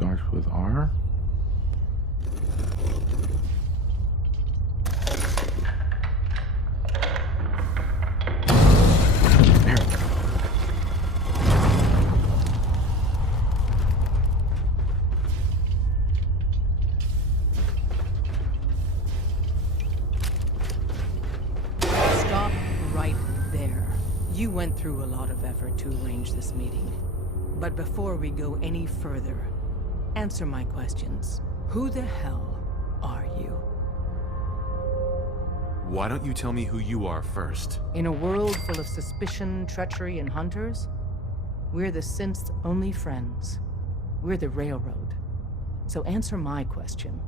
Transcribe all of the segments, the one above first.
starts with R. There. Stop right there. You went through a lot of effort to arrange this meeting. But before we go any further, answer my questions. Who the hell are you? Why don't you tell me who you are first? In a world full of suspicion, treachery, and hunters, we're the synth's only friends. We're the Railroad. So answer my question.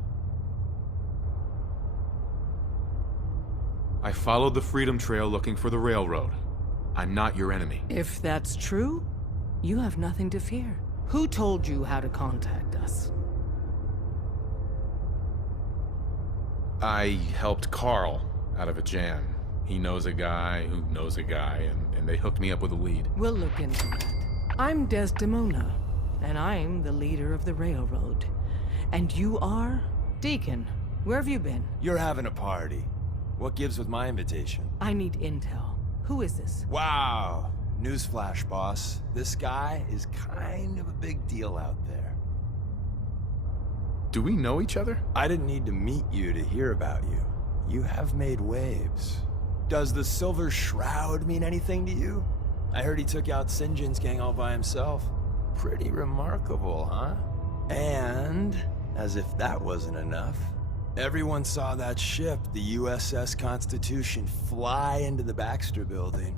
I followed the Freedom Trail looking for the Railroad. I'm not your enemy. If that's true, you have nothing to fear. Who told you how to contact us? I helped Carl out of a jam. He knows a guy who knows a guy, and they hooked me up with a lead. We'll look into that. I'm Desdemona, and I'm the leader of the Railroad. And you are? Deacon, where have you been? You're having a party. What gives with my invitation? I need intel. Who is this? Wow. Newsflash, boss. This guy is kind of a big deal out there. Do we know each other? I didn't need to meet you to hear about you. You have made waves. Does the Silver Shroud mean anything to you? I heard he took out Sinjin's gang all by himself. Pretty remarkable, huh? And, as if that wasn't enough, everyone saw that ship, the USS Constitution, fly into the Baxter Building.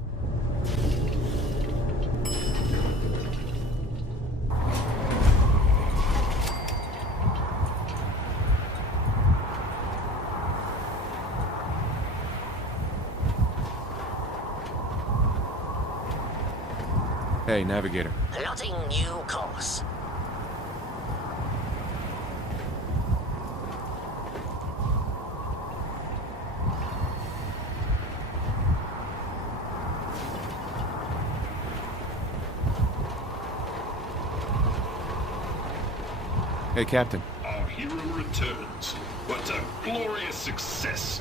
Hey, Navigator. Plotting new course. Hey, Captain. Our hero returns. What a glorious success.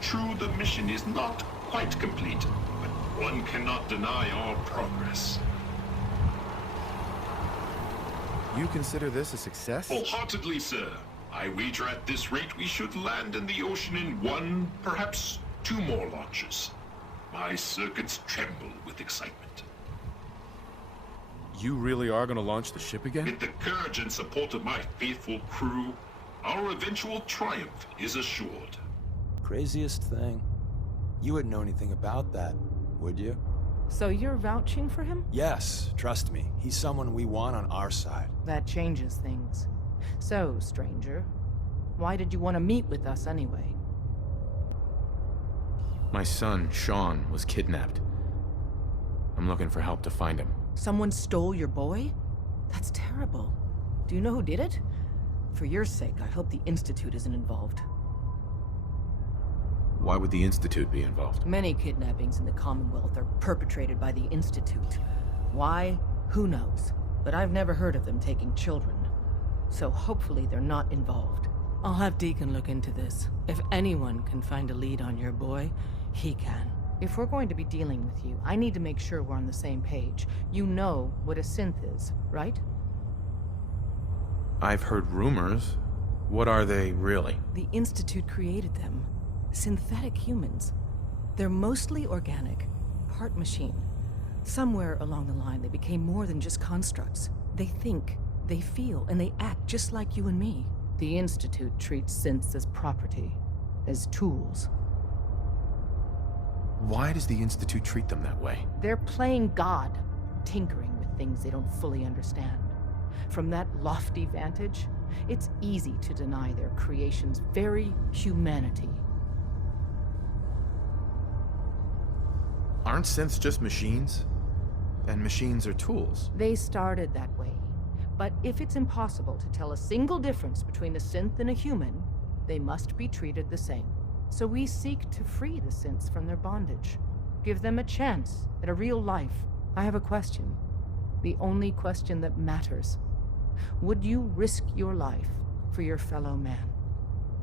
True, the mission is not quite complete, but one cannot deny our progress. You consider this a success? Wholeheartedly, sir. I wager at this rate we should land in the ocean in one, perhaps two more launches. My circuits tremble with excitement. You really are gonna launch the ship again? With the courage and support of my faithful crew, our eventual triumph is assured. Craziest thing. You wouldn't know anything about that, would you? So you're vouching for him? Yes, trust me. He's someone we want on our side. That changes things. So, stranger, why did you want to meet with us anyway? My son, Sean, was kidnapped. I'm looking for help to find him. Someone stole your boy? That's terrible. Do you know who did it? For your sake, I hope the Institute isn't involved. Why would the Institute be involved? Many kidnappings in the Commonwealth are perpetrated by the Institute. Why? Who knows? But I've never heard of them taking children. So hopefully they're not involved. I'll have Deacon look into this. If anyone can find a lead on your boy, he can. If we're going to be dealing with you, I need to make sure we're on the same page. You know what a synth is, right? I've heard rumors. What are they, really? The Institute created them. Synthetic humans. They're mostly organic, part machine. Somewhere along the line, they became more than just constructs. They think, they feel, and they act just like you and me. The Institute treats synths as property, as tools. Why does the Institute treat them that way? They're playing God, tinkering with things they don't fully understand. From that lofty vantage, it's easy to deny their creation's very humanity. Aren't synths just machines? And machines are tools. They started that way. But if it's impossible to tell a single difference between a synth and a human, they must be treated the same. So we seek to free the synths from their bondage. Give them a chance at a real life. I have a question. The only question that matters. Would you risk your life for your fellow man,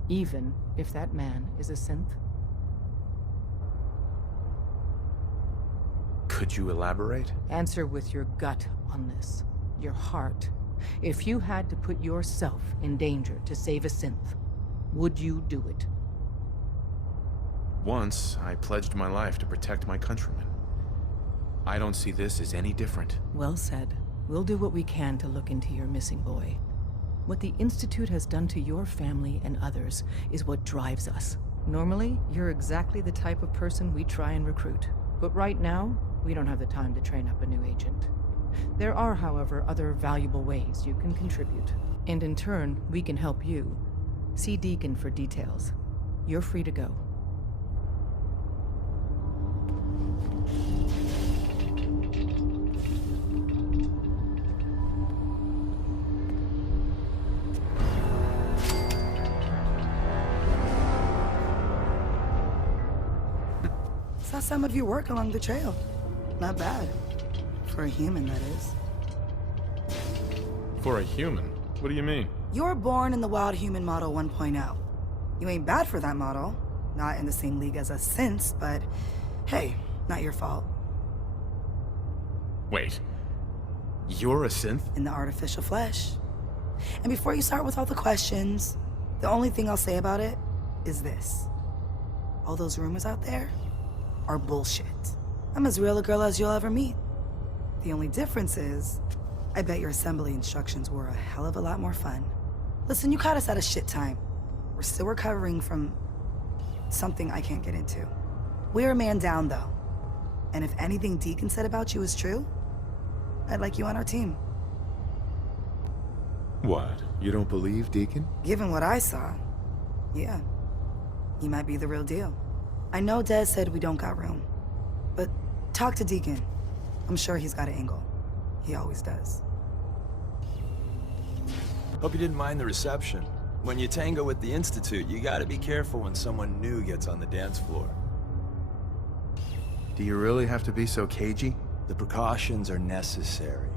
even if that man is a synth? Could you elaborate? Answer with your gut on this, your heart. If you had to put yourself in danger to save a synth, would you do it? Once, I pledged my life to protect my countrymen. I don't see this as any different. Well said. We'll do what we can to look into your missing boy. What the Institute has done to your family and others is what drives us. Normally, you're exactly the type of person we try and recruit. But right now, we don't have the time to train up a new agent. There are, however, other valuable ways you can contribute. And in turn, we can help you. See Deacon for details. You're free to go. Saw some of your work along the trail. Not bad. For a human, that is. For a human? What do you mean? You were born in the Wild Human Model 1.0. You ain't bad for that model. Not in the same league as us since, but hey, not your fault. Wait. You're a synth? In the artificial flesh. And before you start with all the questions, the only thing I'll say about it is this. All those rumors out there are bullshit. I'm as real a girl as you'll ever meet. The only difference is, I bet your assembly instructions were a hell of a lot more fun. Listen, you caught us at a shit time. We're still recovering from something I can't get into. We're a man down, though. And if anything Deacon said about you is true, I'd like you on our team. What? You don't believe Deacon? Given what I saw, yeah. He might be the real deal. I know Dez said we don't got room, but talk to Deacon. I'm sure he's got an angle. He always does. Hope you didn't mind the reception. When you tango with the Institute, you gotta be careful when someone new gets on the dance floor. Do you really have to be so cagey? The precautions are necessary.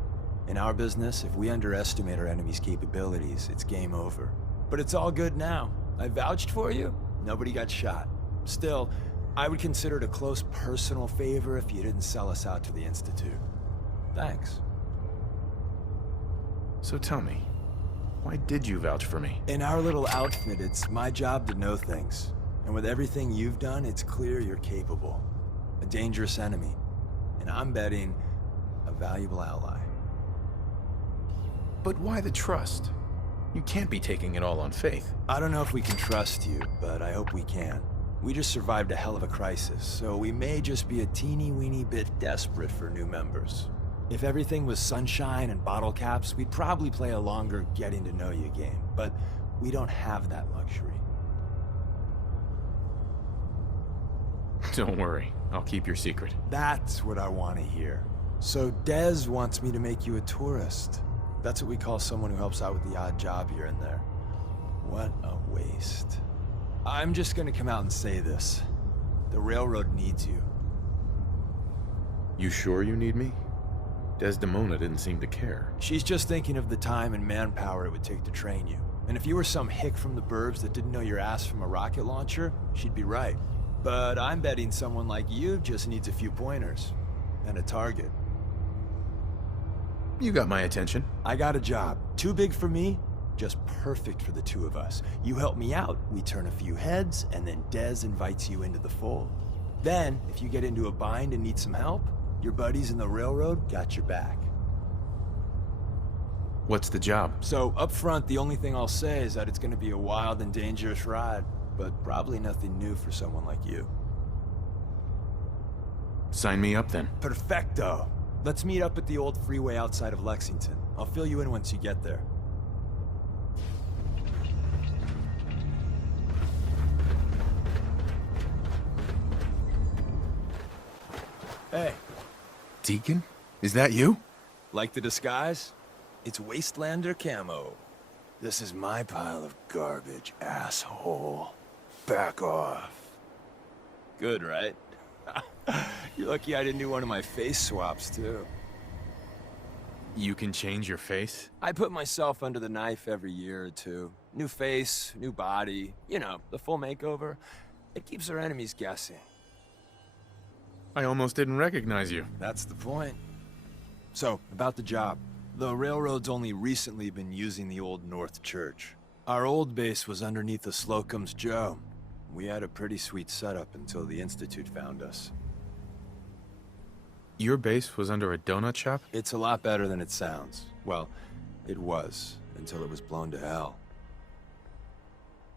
In our business, if we underestimate our enemy's capabilities, it's game over. But it's all good now. I vouched for you. Nobody got shot. Still, I would consider it a close personal favor if you didn't sell us out to the Institute. Thanks. So tell me, why did you vouch for me? In our little outfit, it's my job to know things. And with everything you've done, it's clear you're capable. A dangerous enemy. And I'm betting a valuable ally. But why the trust? You can't be taking it all on faith. I don't know if we can trust you, but I hope we can. We just survived a hell of a crisis, so we may just be a teeny-weeny bit desperate for new members. If everything was sunshine and bottle caps, we'd probably play a longer getting-to-know-you game, but we don't have that luxury. Don't worry, I'll keep your secret. That's what I want to hear. So Dez wants me to make you a tourist. That's what we call someone who helps out with the odd job here and there. What a waste. I'm just gonna come out and say this. The Railroad needs you. You sure you need me? Desdemona didn't seem to care. She's just thinking of the time and manpower it would take to train you. And if you were some hick from the burbs that didn't know your ass from a rocket launcher, she'd be right. But I'm betting someone like you just needs a few pointers. And a target. You got my attention. I got a job. Too big for me, just perfect for the two of us. You help me out, we turn a few heads, and then Dez invites you into the fold. Then, if you get into a bind and need some help, your buddies in the Railroad got your back. What's the job? So, up front, the only thing I'll say is that it's gonna be a wild and dangerous ride, but probably nothing new for someone like you. Sign me up then. Perfecto! Let's meet up at the old freeway outside of Lexington. I'll fill you in once you get there. Hey, Deacon? Is that you? like the disguise? It's Wastelander camo. This is my pile of garbage, asshole. Back off. Good, right? You're lucky I didn't do one of my face swaps, too. You can change your face? I put myself under the knife every year or two. New face, new body, you know, the full makeover. It keeps our enemies guessing. I almost didn't recognize you. That's the point. So, about the job. The railroad's only recently been using the Old North Church. Our old base was underneath the Slocum's Joe. We had a pretty sweet setup until the Institute found us. Your base was under a donut shop? It's a lot better than it sounds. Well, it was, until it was blown to hell.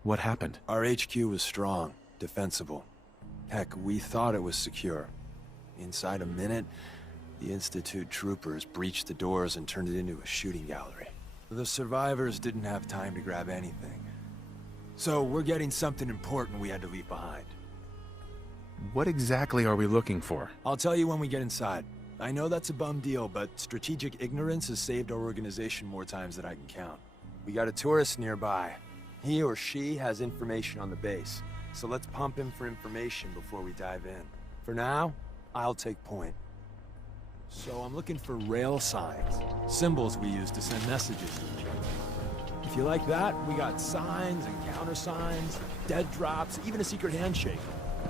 What happened? Our HQ was strong, defensible. Heck, we thought it was secure. Inside a minute, the Institute troopers breached the doors and turned it into a shooting gallery. The survivors didn't have time to grab anything. So we're getting something important we had to leave behind. What exactly are we looking for? I'll tell you when we get inside. I know that's a bum deal, but strategic ignorance has saved our organization more times than I can count. We got a tourist nearby. He or she has information on the base, so let's pump him for information before we dive in. For now, I'll take point. So I'm looking for rail signs, symbols we use to send messages to each other. If you like that, we got signs and countersigns, dead drops, even a secret handshake.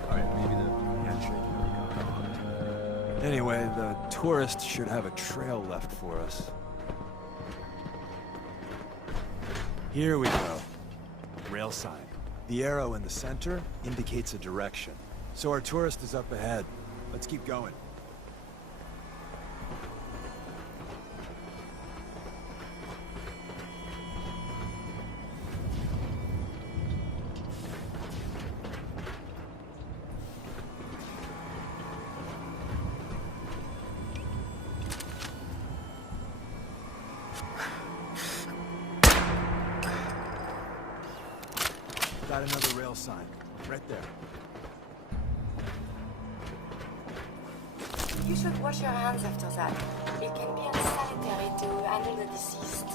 Alright, maybe the handshake never got on. Anyway, the tourist should have a trail left for us. Here we go. Rail sign. The arrow in the center indicates a direction. So our tourist is up ahead. Let's keep going. Got another rail sign, right there. You should wash your hands after that. It can be unsanitary to handle the deceased.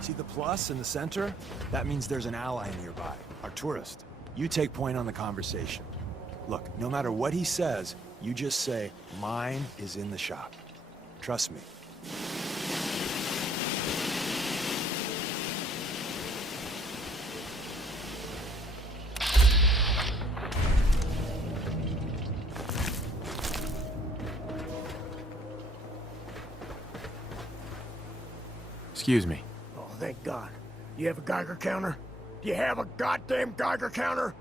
See the plus in the center? That means there's an ally nearby, our tourist. You take point on the conversation. Look, no matter what he says, you just say, "Mine is in the shop." Trust me. Excuse me. Oh, thank God. You have a Geiger counter? Do you have a goddamn Geiger counter?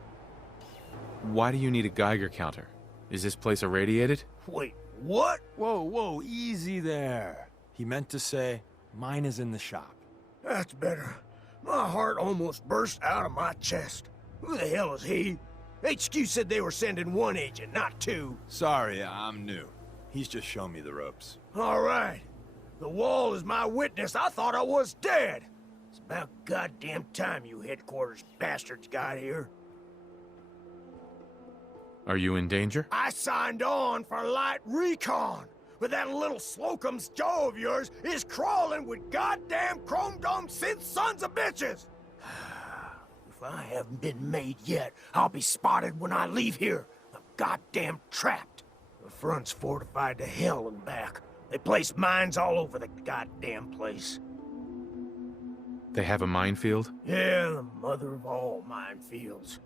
Why do you need a Geiger counter? Is this place irradiated? Wait, what? Whoa, easy there. He meant to say, "Mine is in the shop." That's better. My heart almost burst out of my chest. Who the hell is he? HQ said they were sending one agent, not two. Sorry, I'm new. He's just shown me the ropes. All right. The wall is my witness. I thought I was dead. It's about goddamn time you headquarters bastards got here. Are you in danger? I signed on for light recon, but that little Slocum's Joe of yours is crawling with goddamn chrome dome synth sons of bitches! If I haven't been made yet, I'll be spotted when I leave here. I'm goddamn trapped. The front's fortified to hell and back. They place mines all over the goddamn place. They have a minefield? Yeah, the mother of all minefields.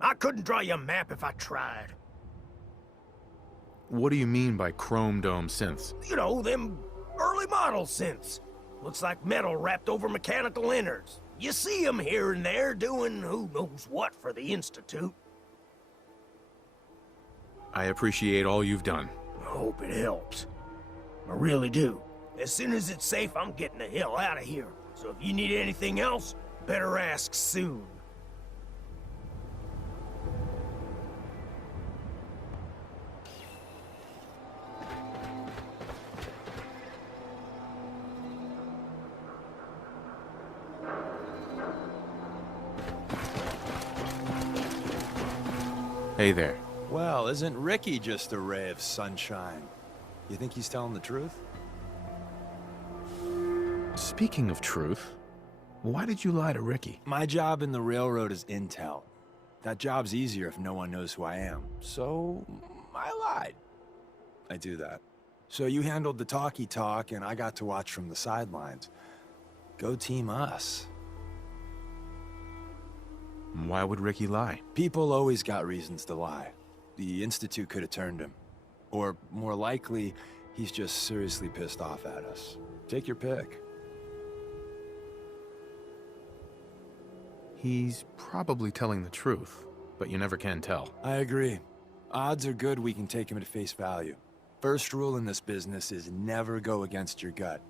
I couldn't draw you a map if I tried. What do you mean by chrome dome synths? You know, them early model synths. Looks like metal wrapped over mechanical innards. You see them here and there doing who knows what for the Institute. I appreciate all you've done. I hope it helps. I really do. As soon as it's safe, I'm getting the hell out of here. So if you need anything else, better ask soon. Hey there. Well, isn't Ricky just a ray of sunshine? You think he's telling the truth? Speaking of truth, why did you lie to Ricky? My job in the railroad is intel. That job's easier if no one knows who I am. So, I lied. I do that. So you handled the talkie talk, and I got to watch from the sidelines. Go team us. Why would Ricky lie? People always got reasons to lie. The Institute could have turned him. Or, more likely, he's just seriously pissed off at us. Take your pick. He's probably telling the truth, but you never can tell. I agree. Odds are good we can take him at face value. First rule in this business is never go against your gut.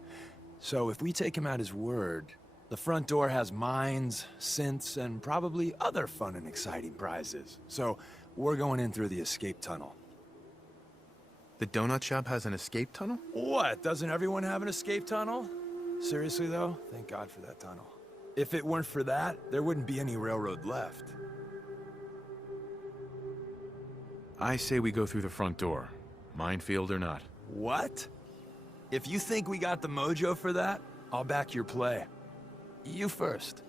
So if we take him at his word, the front door has mines, synths, and probably other fun and exciting prizes. So we're going in through the escape tunnel. The donut shop has an escape tunnel? What? Doesn't everyone have an escape tunnel? Seriously though, thank God for that tunnel. If it weren't for that, there wouldn't be any railroad left. I say we go through the front door, minefield or not. What? If you think we got the mojo for that, I'll back your play. You first.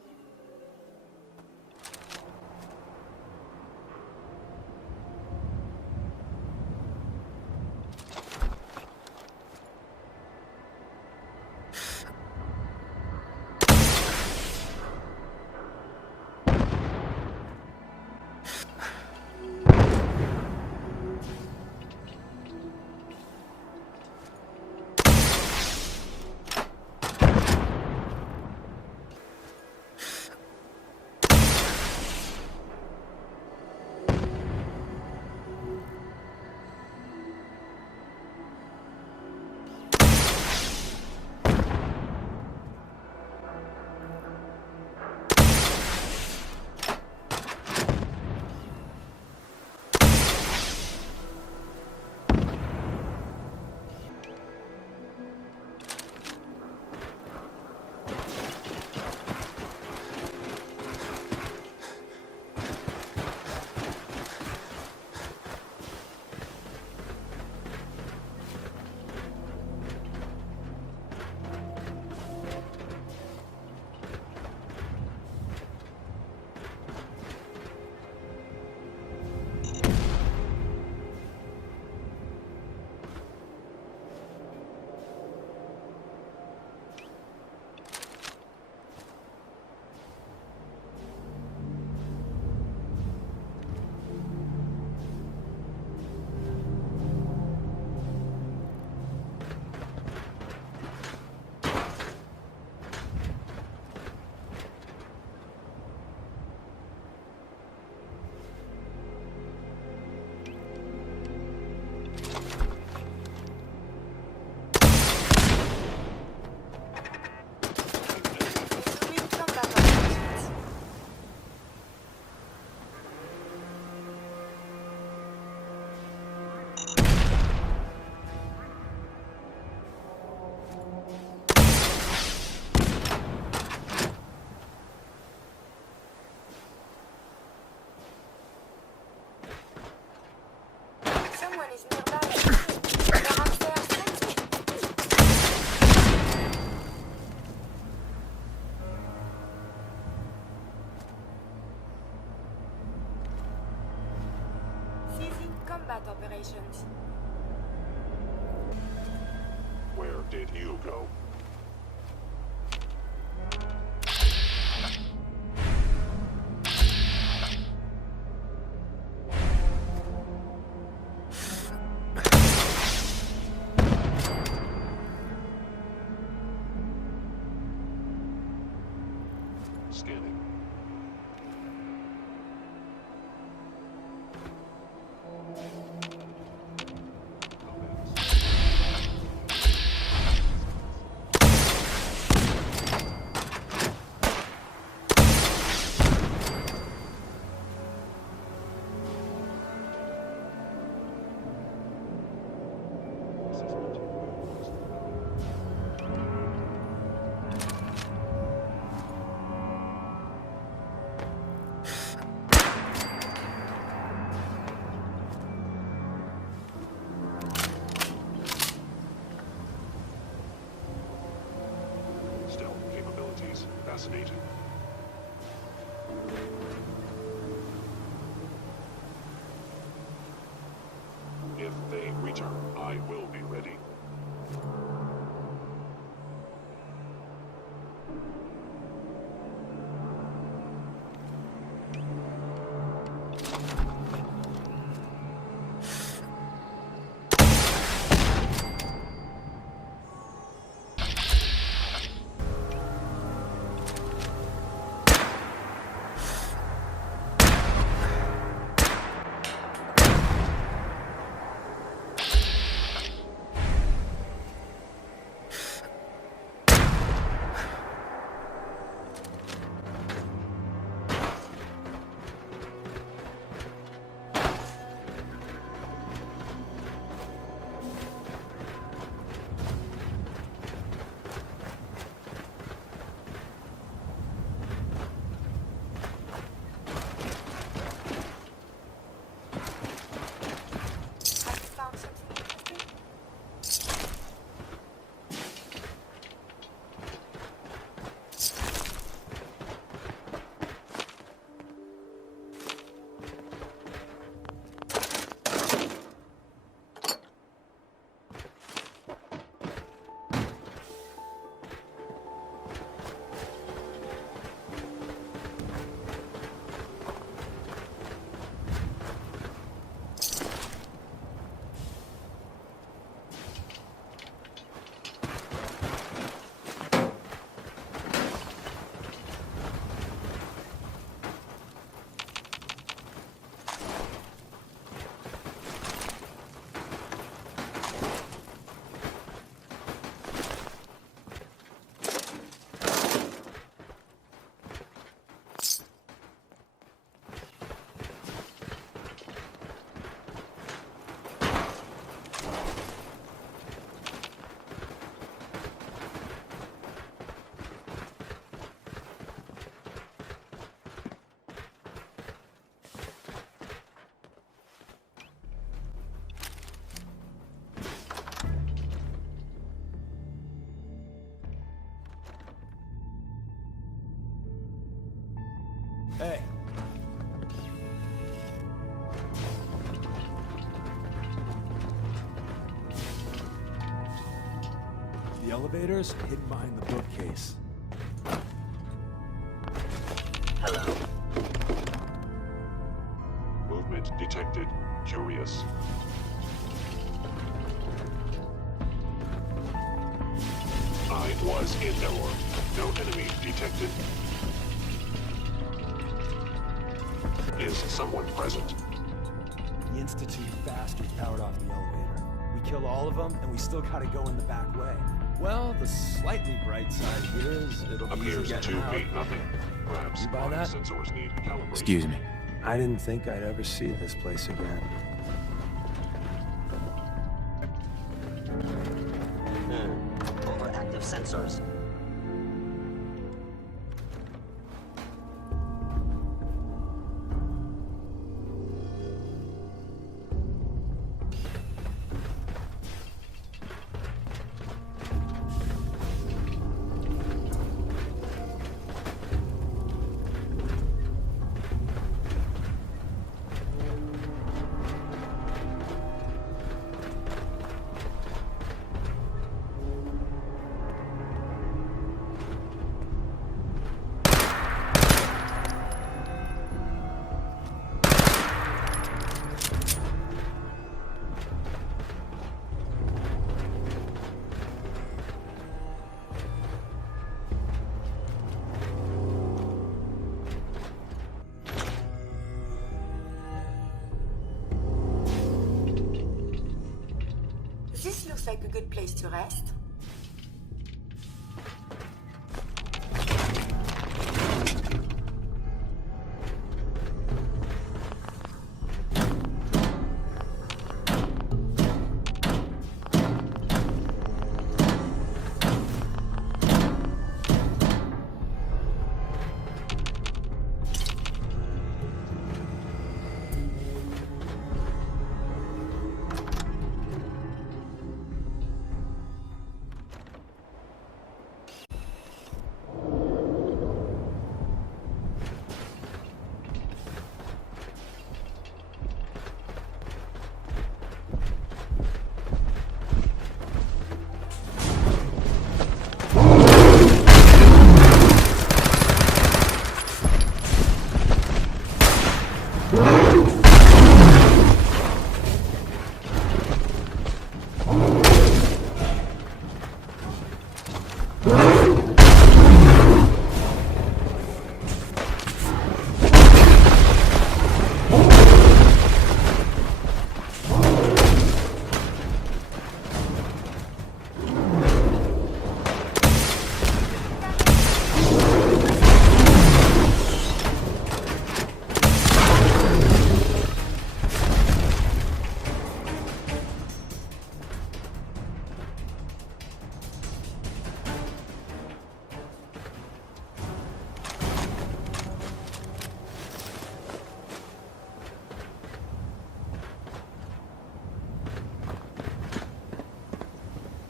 combat operations. Where did you go? Scanning. Stealth capabilities fascinating. If they return, I will be ready. Have you found something interesting? Hey. The elevator's hidden behind the bookcase. Hello. Movement detected. Curious. I was in error. No enemy detected. Is someone present? The Institute bastards powered off the elevator. We kill all of them, and we still gotta go in the back way. Well, the slightly bright side here is it'll be easy Appears to getting out. be nothing. Perhaps You buy my that? sensors need calibration. Excuse me. I didn't think I'd ever see this place again. Overactive sensors. This looks like a good place to rest.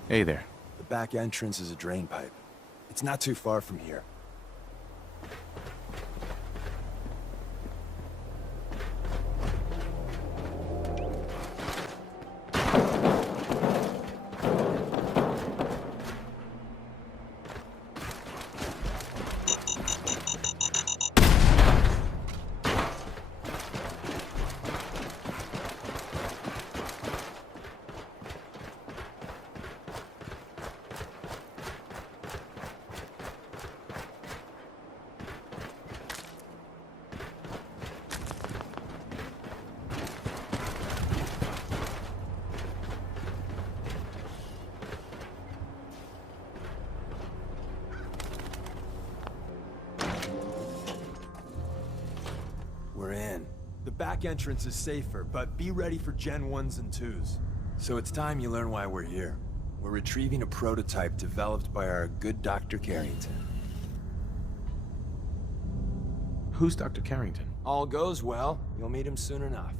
Hey there. The back entrance is a drain pipe. It's not too far from here. We're in. The back entrance is safer, but be ready for Gen 1s and 2s. So it's time you learn why we're here. We're retrieving a prototype developed by our good Dr. Carrington. Who's Dr. Carrington? All goes well, you'll meet him soon enough.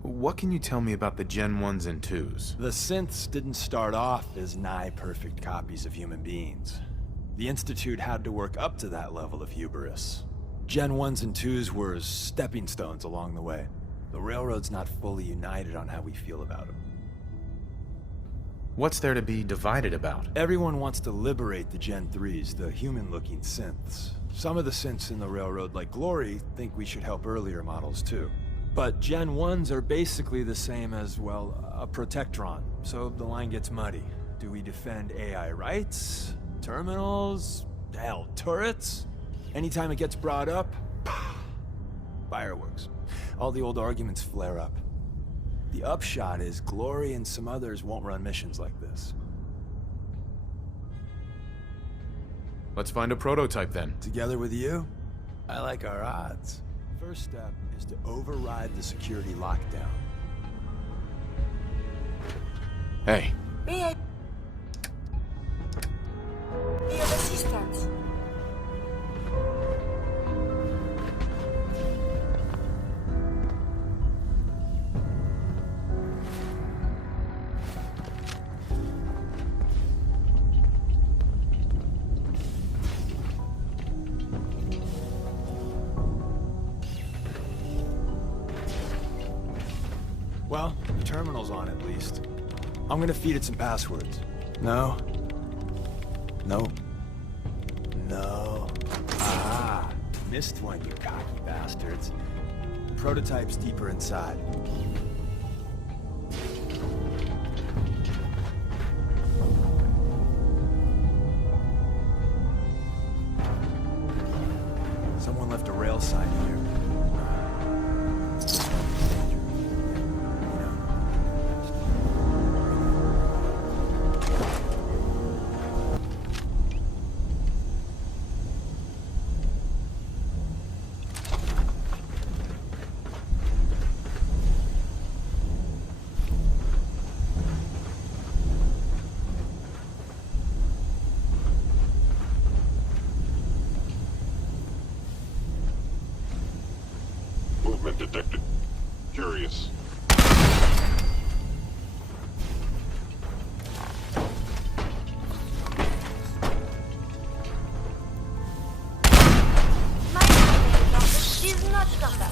What can you tell me about the Gen 1s and 2s? The synths didn't start off as nigh-perfect copies of human beings. The Institute had to work up to that level of hubris. Gen 1s and 2s were stepping stones along the way. The Railroad's not fully united on how we feel about them. What's there to be divided about? Everyone wants to liberate the Gen 3s, the human-looking synths. Some of the synths in the Railroad, like Glory, think we should help earlier models too. But Gen 1s are basically the same as, well, a Protectron, so the line gets muddy. Do we defend AI rights? Terminals? Hell, turrets? Anytime it gets brought up, fireworks. All the old arguments flare up. The upshot is Glory and some others won't run missions like this. Let's find a prototype then. Together with you, I like our odds. First step is to override the security lockdown. Hey. We have assistance. Well, the terminal's on at least. I'm gonna feed it some passwords. No. No. No. Ah, missed one, you cocky bastards. Prototype's deeper inside. Someone left a rail sign here. Movement detected. Curious. My name is not combat.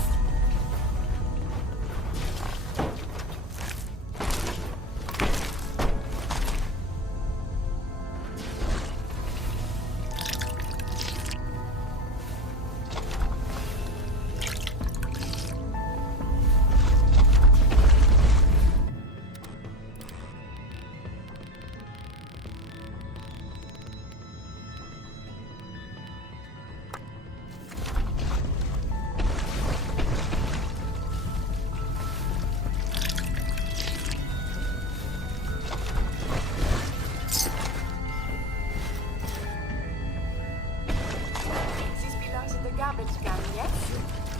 This belongs in the garbage can, yes?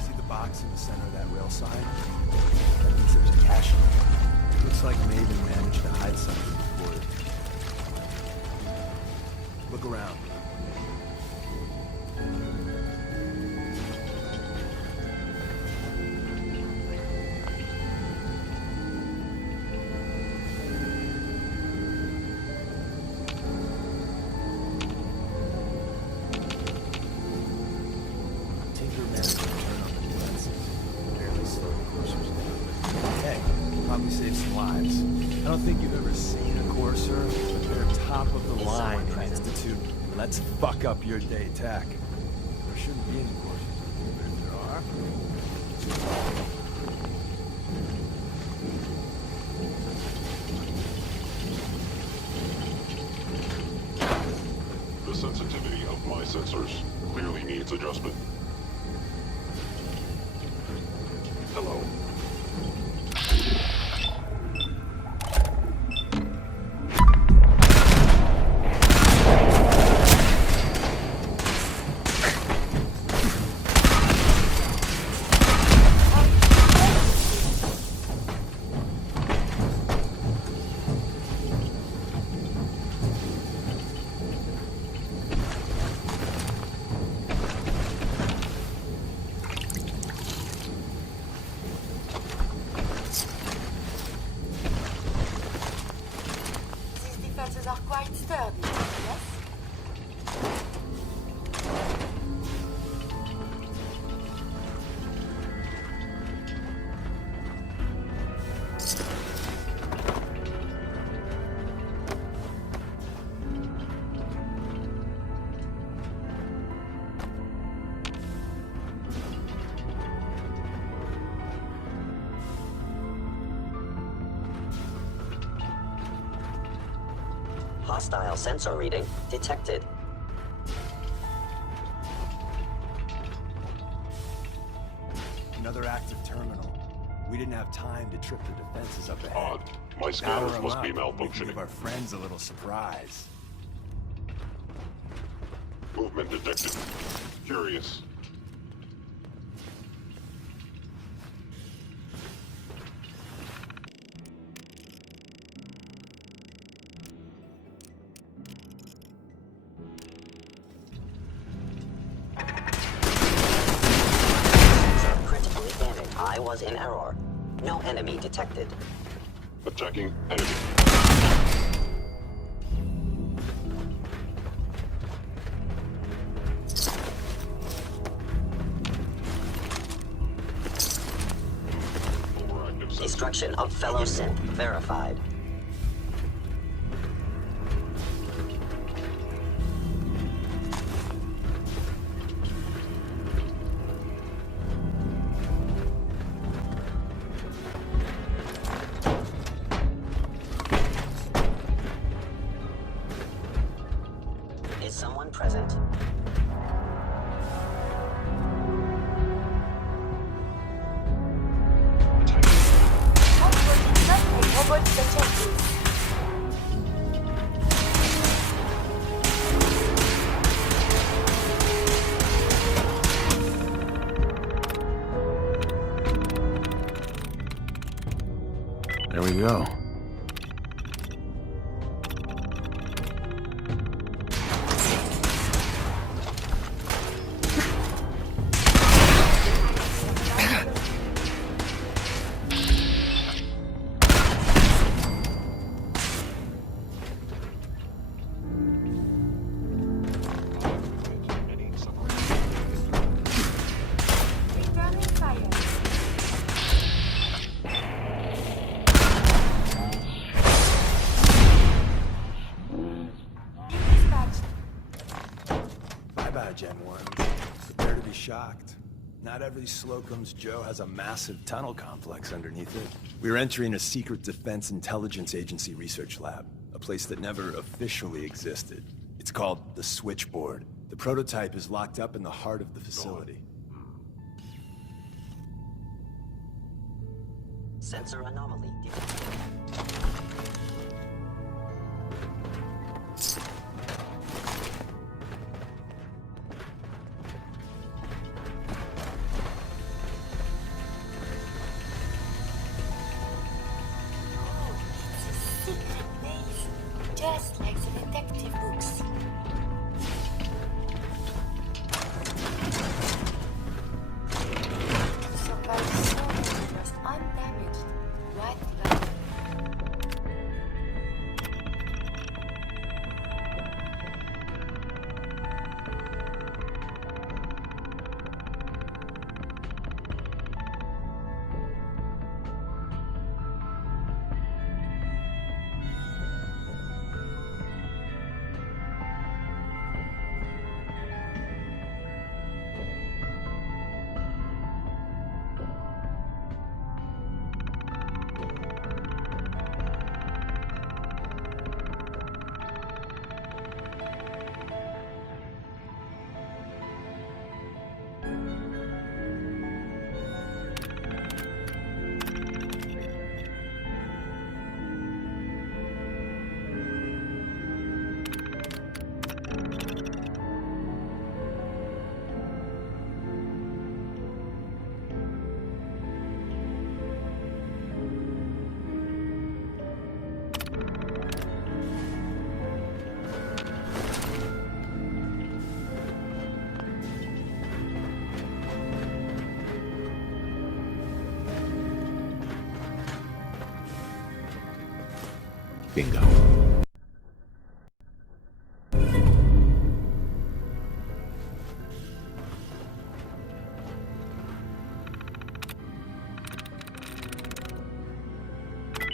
See the box in the center of that rail sign? That means there's a cache in there. Looks like Maven managed to hide something before it. Look around. Tinker managed to turn on the defenses. Barely slow the coursers down. Hey, probably saved some lives. I don't think you've ever seen a courser, but they're top of the line in Institute. Let's fuck up your day tech. There shouldn't be any coursers, but if there are... The sensitivity of my sensors clearly needs adjustment. Hello. These defenses are quite sturdy, yes? Hostile sensor reading detected. Another active terminal. We didn't have time to trip the defenses up ahead. Odd. My Power scanners 'em must up. be We can malfunctioning. give our friends a little surprise. Movement detected. Curious. Sensor critically damaged. I was in error. No enemy detected. Attacking enemy. Overactive sensor. Destruction of fellow synth verified. Is someone present? Robot sensor. There we go. Gen 1. Prepare to be shocked. Not every Slocum's Joe has a massive tunnel complex underneath it. We're entering a secret Defense Intelligence Agency research lab, a place that never officially existed. It's called the Switchboard. The prototype is locked up in the heart of the facility. Sensor anomaly detected. Oh, it's a secret base, just like the detective books. Survived so many years undamaged. What luck. Bingo.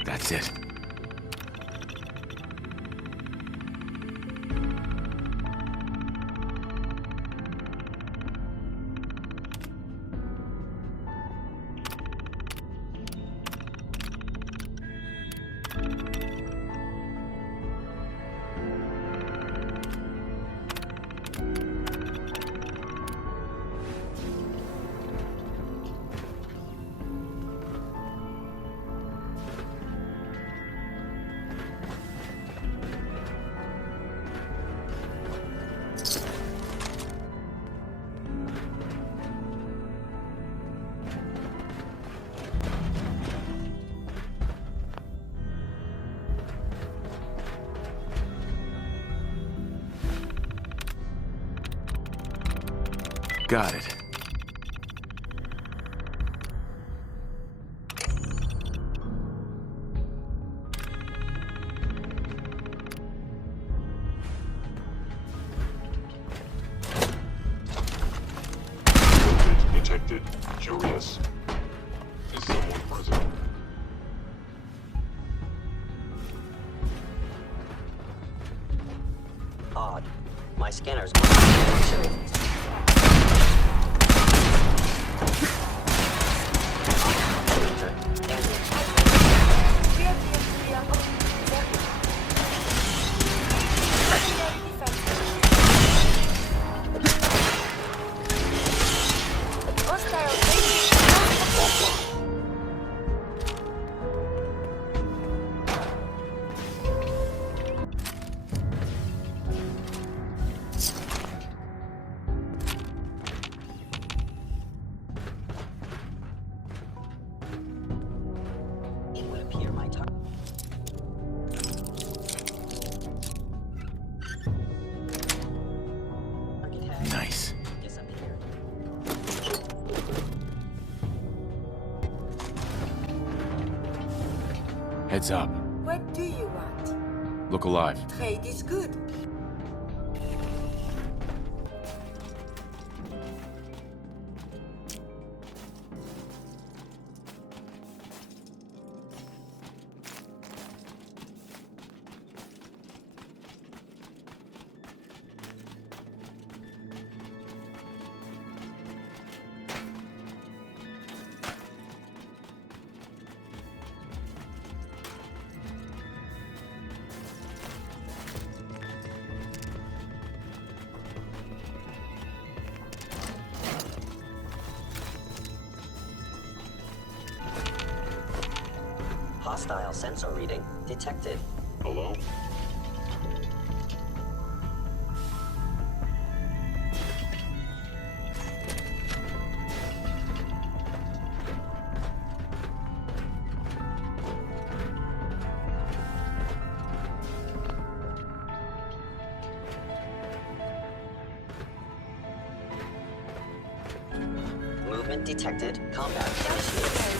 That's it. Got it. Detected. Curious. Is someone present? Odd. My scanners. It would appear my target. Nice. Disappeared. Heads up. What do you want? Look alive. Trade is good. Hostile sensor reading detected. Hello? Movement detected. Combat initiated.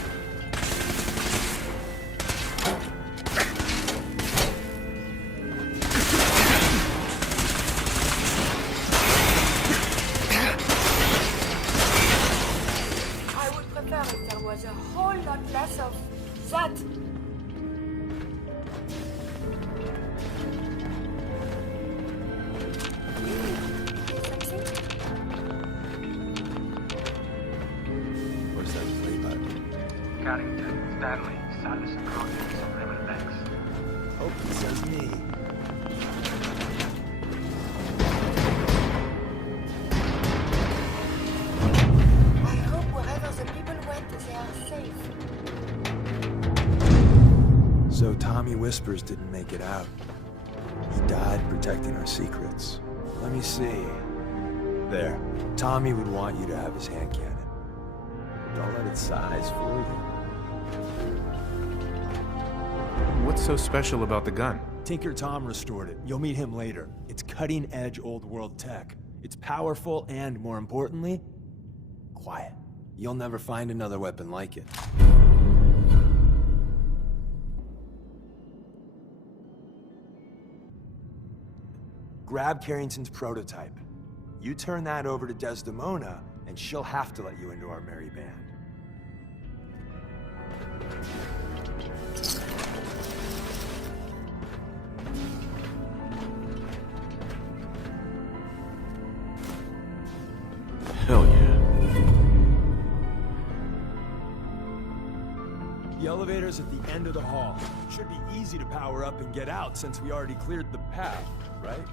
I would prefer if there was a whole lot less of that. Where's that play button? Carrington, Stanley, Salis, Cronin, Raymond Banks. Hope it says me. I hope wherever the people went, they are safe. So Tommy Whispers didn't make it out. He died protecting our secrets. Let me see. There. Tommy would want you to have his hand cannon. Don't let it size fool you. What's so special about the gun? Tinker Tom restored it. You'll meet him later. It's cutting-edge old world tech. It's powerful and, more importantly, quiet. You'll never find another weapon like it. Grab Carrington's prototype. You turn that over to Desdemona, and she'll have to let you into our merry band. Hell yeah. The elevator's at the end of the hall. Should be easy to power up and get out since we already cleared the path, right?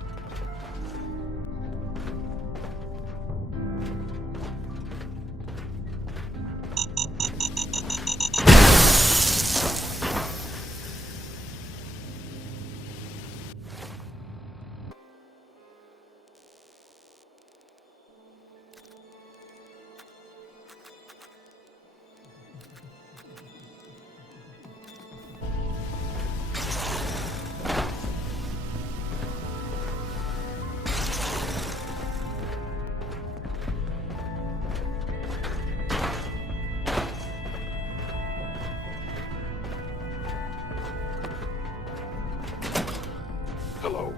Hello.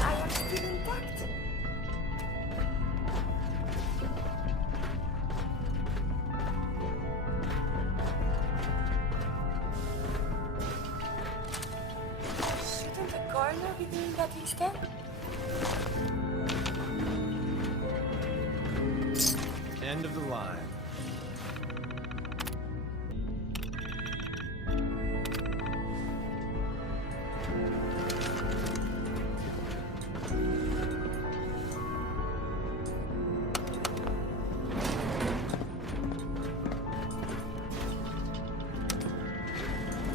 I am still intact. Shouldn't the coroner be doing that instead? End of the line.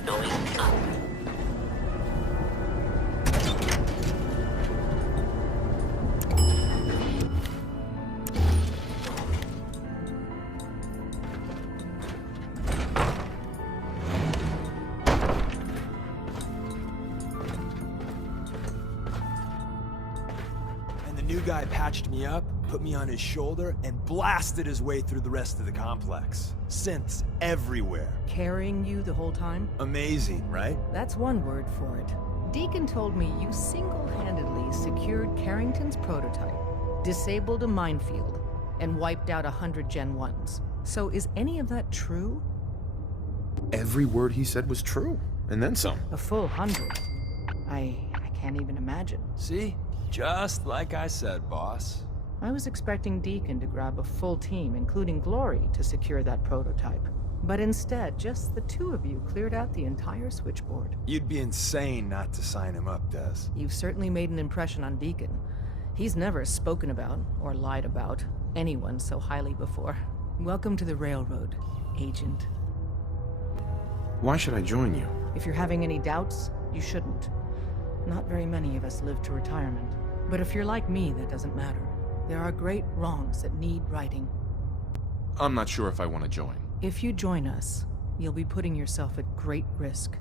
Going up. And the new guy patched me up, put me on his shoulder, and blasted his way through the rest of the complex. Synths everywhere. Carrying you the whole time? Amazing, right? That's one word for it. Deacon told me you single-handedly secured Carrington's prototype, disabled a minefield, and wiped out 100 Gen 1s. So is any of that true? Every word he said was true, and then some. A full 100? I can't even imagine. See? Just like I said, boss. I was expecting Deacon to grab a full team, including Glory, to secure that prototype. But instead, just the two of you cleared out the entire switchboard. You'd be insane not to sign him up, Des. You've certainly made an impression on Deacon. He's never spoken about, or lied about, anyone so highly before. Welcome to the Railroad, Agent. Why should I join you? If you're having any doubts, you shouldn't. Not very many of us live to retirement. But if you're like me, that doesn't matter. There are great wrongs that need righting. I'm not sure if I want to join. If you join us, you'll be putting yourself at great risk.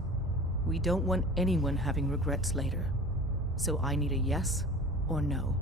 We don't want anyone having regrets later. So I need a yes or no.